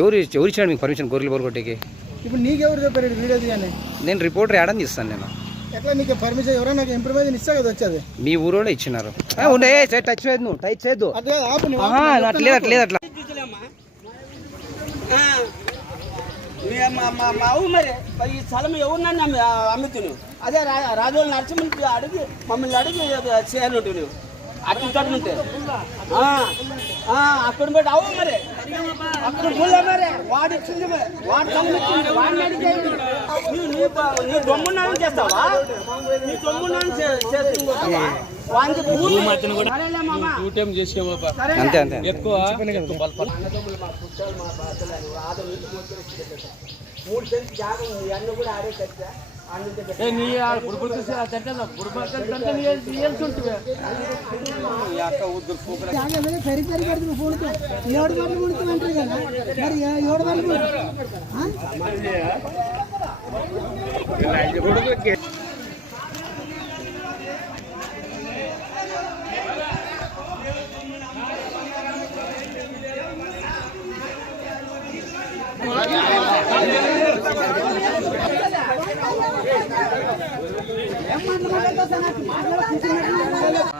ఎవరు ఇచ్చాడు మీకు పర్మిషన్ గొర్రెలు బోరగొట్టేకి? ఇప్పుడు నీకెవరు చెప్పారు వీడియో తీయాలి? నేను రిపోర్టర్ యాడని తీస్తాను నేను. ఎట్లా నీకు పర్మిషన్ ఎవరైనా నాకు ఇన్ఫర్మేషన్ ఇస్తా కదా వచ్చేది? మీ ఊరోళ్ళే ఇచ్చినారు. ఉండే టచ్ చేయదు, నువ్వు టచ్ చేయొద్దు. అట్లేదు అట్లా మా ఊరు మరి ఈ స్థలం ఎవరినన్నా అమ్ముతును. అదే రాజోళ్ళు నరసింహని అడిగి మమ్మల్ని అడిగి చేయాలంటు నువ్వు అక్కడ ఉంటే అక్కడ బట్టి అవు మరి అక్కడ పోలే మరి వాడు ఇచ్చింది మరి వాడు స్థలం ఇచ్చింది వాడిని అడిగి నీ దొమ్మున్నాను చేస్తావా? నీ దొమ్మున్నాను చేస్తుంది అంతే అంతే ఎక్కువ 3 సెంట్ జాగం అన్నీ కూడా ఆడే కట్టా